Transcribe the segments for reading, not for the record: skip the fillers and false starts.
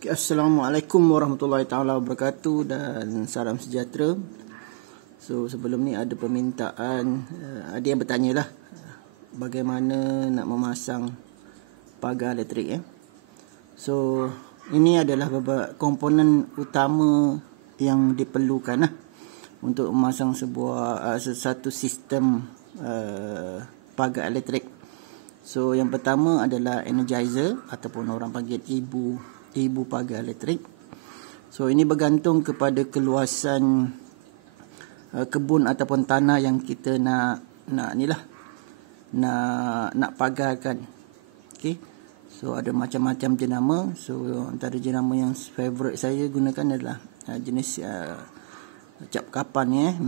Assalamualaikum warahmatullahi taala wabarakatuh dan salam sejahtera. So sebelum ni ada permintaan, ada yang bertanya lah bagaimana nak memasang pagar elektrik. So ini adalah beberapa komponen utama yang diperlukan untuk memasang sebuah satu sistem pagar elektrik. So yang pertama adalah energizer ataupun orang panggil ibu pagar elektrik. So ini bergantung kepada keluasan kebun ataupun tanah yang kita nak pagarkan. Okey. So ada macam-macam jenama. So antara jenama yang favorite saya gunakan adalah jenis cap kapan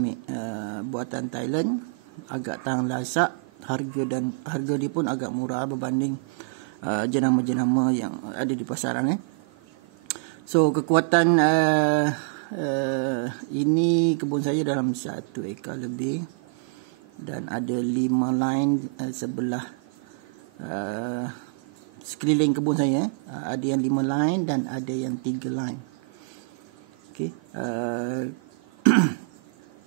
buatan Thailand, agak tahan lasak, harga dia pun agak murah berbanding jenama-jenama yang ada di pasaran. So kekuatan ini kebun saya dalam 1 ekar lebih dan ada 5 line sebelah sekeliling kebun saya. Ada yang 5 line dan ada yang 3 line. Okey.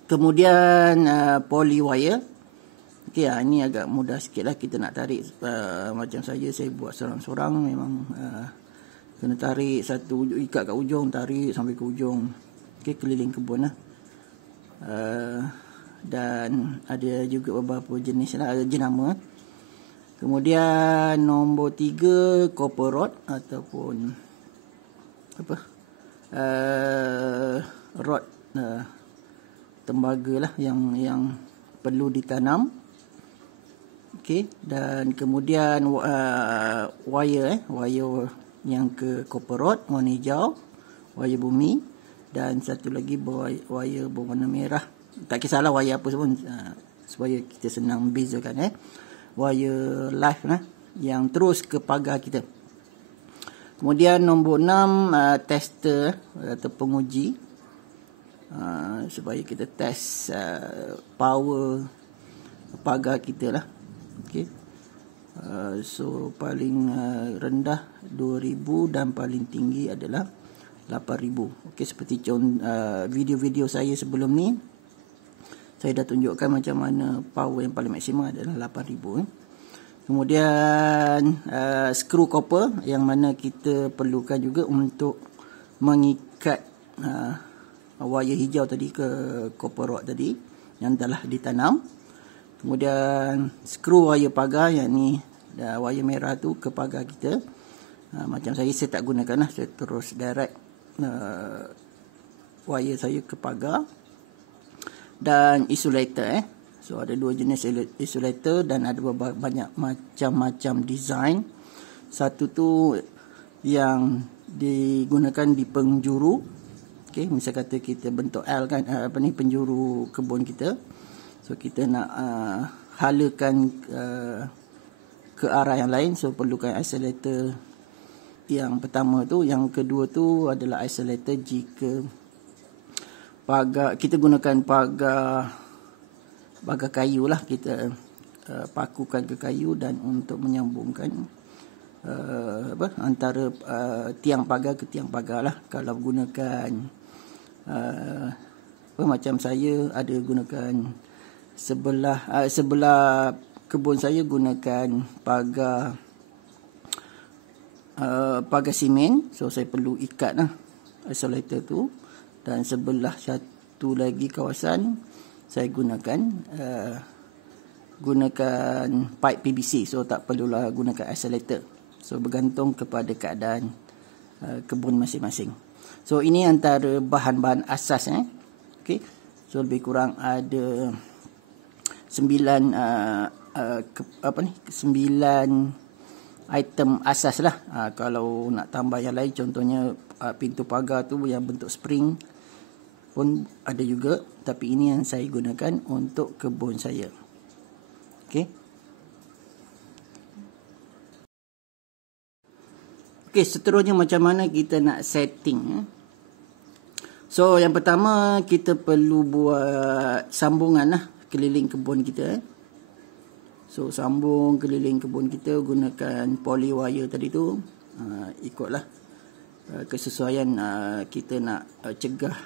Kemudian poly wire. Okey, ini agak mudah sikit lah kita nak tarik. Macam saya buat seorang-seorang memang kena tarik satu ujung, ikat kat ujung, tarik sampai ke ujung. Okey, keliling kebun lah. Dan ada juga beberapa jenis lah, jenama. Kemudian nombor 3 copper rod ataupun rod tembaga lah yang perlu ditanam. Okey, dan kemudian wire yang ke copper rod warna hijau, wire bumi, dan satu lagi wire berwarna merah. Tak kisahlah wire apa pun, supaya kita senang bezakan. Wire live yang terus ke pagar kita. Kemudian nombor 6 tester atau penguji, supaya kita test power pagar kita lah. Okey. So paling rendah 2000 dan paling tinggi adalah 8000. Okey, seperti video-video saya sebelum ni, saya dah tunjukkan macam mana power yang paling maksimal adalah 8000. Kemudian skru copper yang mana kita perlukan juga untuk mengikat wire hijau tadi ke copper rod tadi yang telah ditanam. Kemudian skru wire pagar, yang ni wire merah tu ke pagar kita. Macam saya tak gunakan lah, saya terus direct wire saya ke pagar. Dan insulator. So ada 2 jenis insulator dan ada banyak macam-macam design. Satu tu yang digunakan di penjuru. Okey, misal kata kita bentuk L kan, penjuru kebun kita. So kita nak halakan ke arah yang lain, so perlukan isolator yang pertama tu. Yang kedua tu adalah isolator jika pagar kita gunakan pagar kayu lah, kita pakukan ke kayu dan untuk menyambungkan antara tiang pagar ke tiang pagar lah. Kalau gunakan macam saya ada gunakan sebelah kebun saya gunakan pagar simen. So saya perlu ikat lah isolator tu. Dan sebelah satu lagi kawasan saya gunakan pipe PVC. So tak perlulah gunakan isolator. So bergantung kepada keadaan kebun masing-masing. So ini antara bahan-bahan asas. Okay. So lebih kurang ada 9 item asas lah. Kalau nak tambah yang lain, contohnya pintu pagar tu yang bentuk spring pun ada juga, tapi ini yang saya gunakan untuk kebun saya. Okey. Okey, seterusnya macam mana kita nak setting. So yang pertama kita perlu buat sambungan lah keliling kebun kita. So sambung keliling kebun kita gunakan poly wire tadi tu. Ikutlah kesesuaian kita nak cegah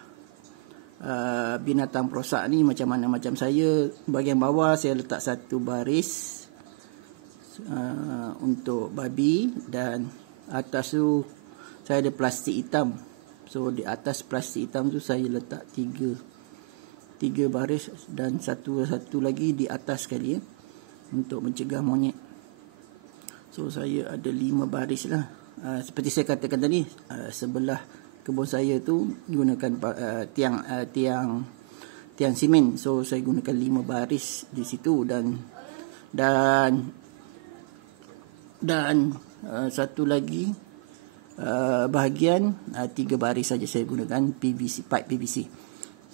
binatang perosak ni macam mana. Macam saya bahagian bawah saya letak satu baris untuk babi, dan atas tu saya ada plastik hitam. So di atas plastik hitam tu saya letak tiga baris, dan satu lagi di atas sekali untuk mencegah monyet. So saya ada 5 baris lah. Seperti saya katakan tadi, sebelah kebun saya tu gunakan tiang simen. So saya gunakan 5 baris di situ, dan satu lagi bahagian 3 baris saja saya gunakan PVC, pipe PVC.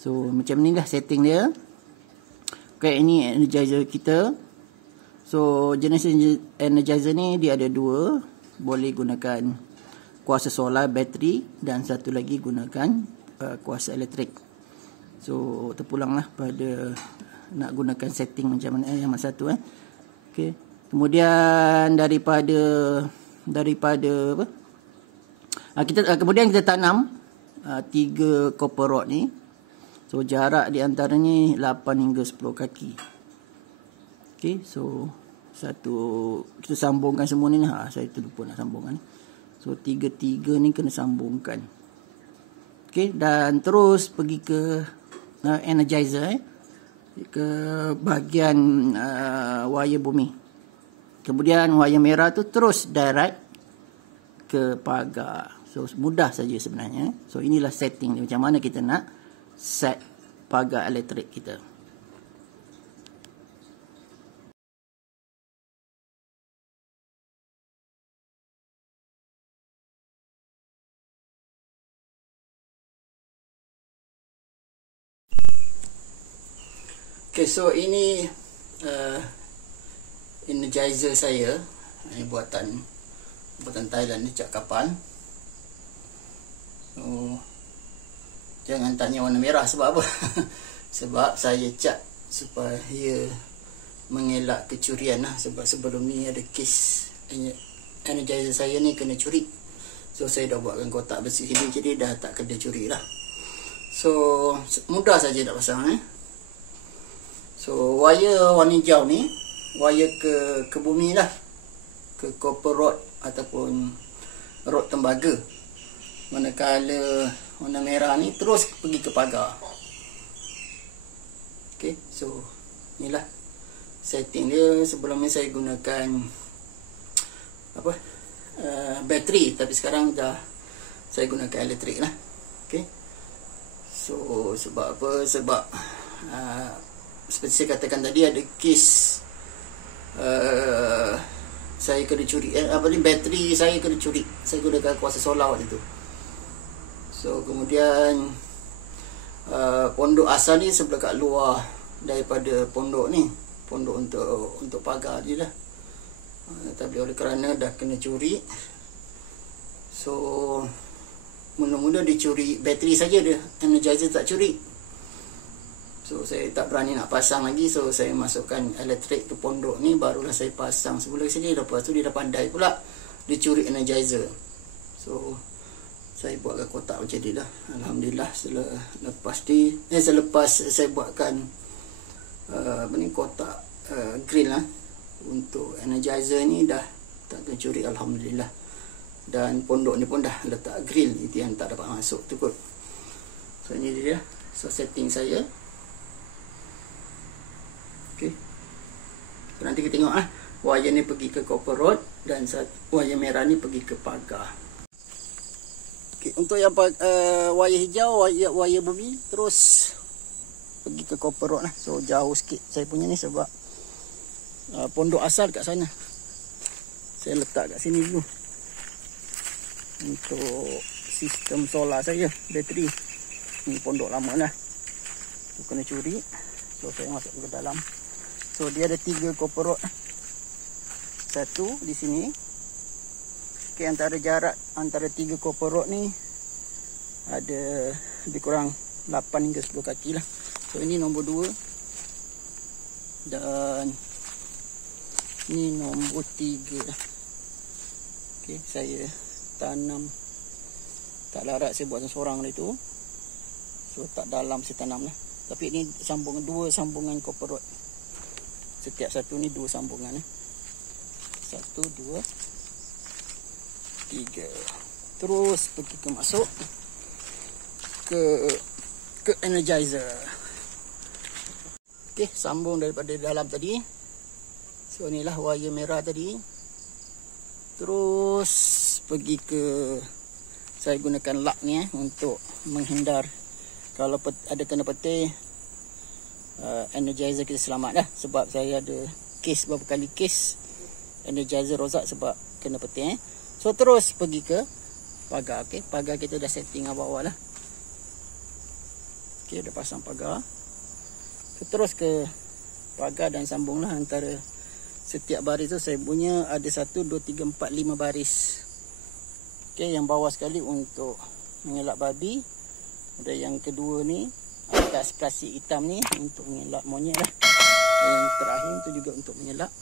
So macam ni lah setting dia. Okay, ini energizer kita. So jenis energizer ni dia ada 2. Boleh gunakan kuasa solar, bateri, dan satu lagi gunakan kuasa elektrik. So terpulanglah pada nak gunakan setting macam mana yang masa tu. Okay. Kemudian daripada apa? Kemudian kita tanam 3 copper rod ni. So jarak di antaranya 8 hingga 10 kaki. Okay, so kita sambungkan semua ni. Saya terlupa nak sambungkan. So 3 ni kena sambungkan. Okay, dan terus pergi ke energizer ke bahagian wire bumi. Kemudian wire merah tu terus direct ke pagar. So mudah saja sebenarnya. So inilah setting ni, macam mana kita nak set pagar elektrik kita. Okay, so ini energizer saya. Ini buatan Thailand ni, cat kapan. So jangan tanya warna merah sebab apa. Sebab saya cat supaya mengelak kecurian lah. Sebab sebelum ni ada kes energizer saya ni kena curi. So saya dah buatkan kotak bersih sini, jadi dah tak kena curi lah. So mudah saja nak pasang. So wire warna hijau ni wire ke bumi lah, ke copper rod ataupun rod tembaga. Manakala warna merah ni terus pergi ke pagar. Okay, so inilah setting dia. Sebelum ni saya gunakan bateri, tapi sekarang dah saya gunakan elektrik lah. Okay, so sebab apa? Sebab seperti saya katakan tadi, ada kes saya kena curi bateri saya kena curi. Saya gunakan kuasa solar waktu tu. So kemudian pondok asal ni sebelah kat luar daripada pondok ni, pondok untuk pagar je lah. Tapi oleh kerana dah kena curi, so mula-mula dia curi bateri saja, dia energizer tak curi. So saya tak berani nak pasang lagi. So saya masukkan elektrik ke pondok ni, barulah saya pasang sebelah sini. Lepas tu dia dah pandai pula dia curi energizer. So saya buatkan kotak macam ni lah. Alhamdulillah, selepas saya buatkan kotak grill lah untuk energizer ni, dah tak tercuri, alhamdulillah. Dan pondok ni pun dah letak grill, itu yang tak dapat masuk tu kot. So ini dia. So setting saya. Okay. Nanti kita tengok wire ni pergi ke copper rod, dan wire merah ni pergi ke pagar. Okay. Untuk yang wire hijau, wire bumi terus pergi ke copper rod lah. So jauh sikit saya punya ni, sebab pondok asal kat sana. Saya letak kat sini dulu untuk sistem solar saya, bateri. Ni pondok lama lah, kena curi. So saya masuk ke dalam. So dia ada 3 copper rod. Satu di sini. Okay, antara jarak antara 3 copper rod ni ada lebih kurang 8 hingga 10 kaki lah. So ini nombor 2. Dan ini nombor 3 lah. Okay, saya tanam Tak larat saya buat seorang itu. So tak dalam saya tanam lah. Tapi ini sambungan, 2 sambungan copper rod. Setiap satu ni 2 sambungan. 1, 2, 3. Terus pergi ke masuk ke energizer. Okey, sambung daripada dalam tadi. So inilah wire merah tadi. Terus pergi ke, saya gunakan lak ni untuk menghindar kalau ada kena petir, energizer kita selamat dah. Sebab saya ada kes, beberapa kali kes energizer rosak sebab kena petir. So terus pergi ke pagar. Okey, pagar kita dah setting bawah lah. Okey, dah pasang pagar. So, terus ke pagar dan sambunglah antara setiap baris tu. Saya punya ada 1, 2, 3, 4, 5 baris. Okey, yang bawah sekali untuk mengelak babi. Ada yang kedua ni atas plastik hitam ni untuk mengelak monyet lah. Dan yang terakhir tu juga untuk mengelak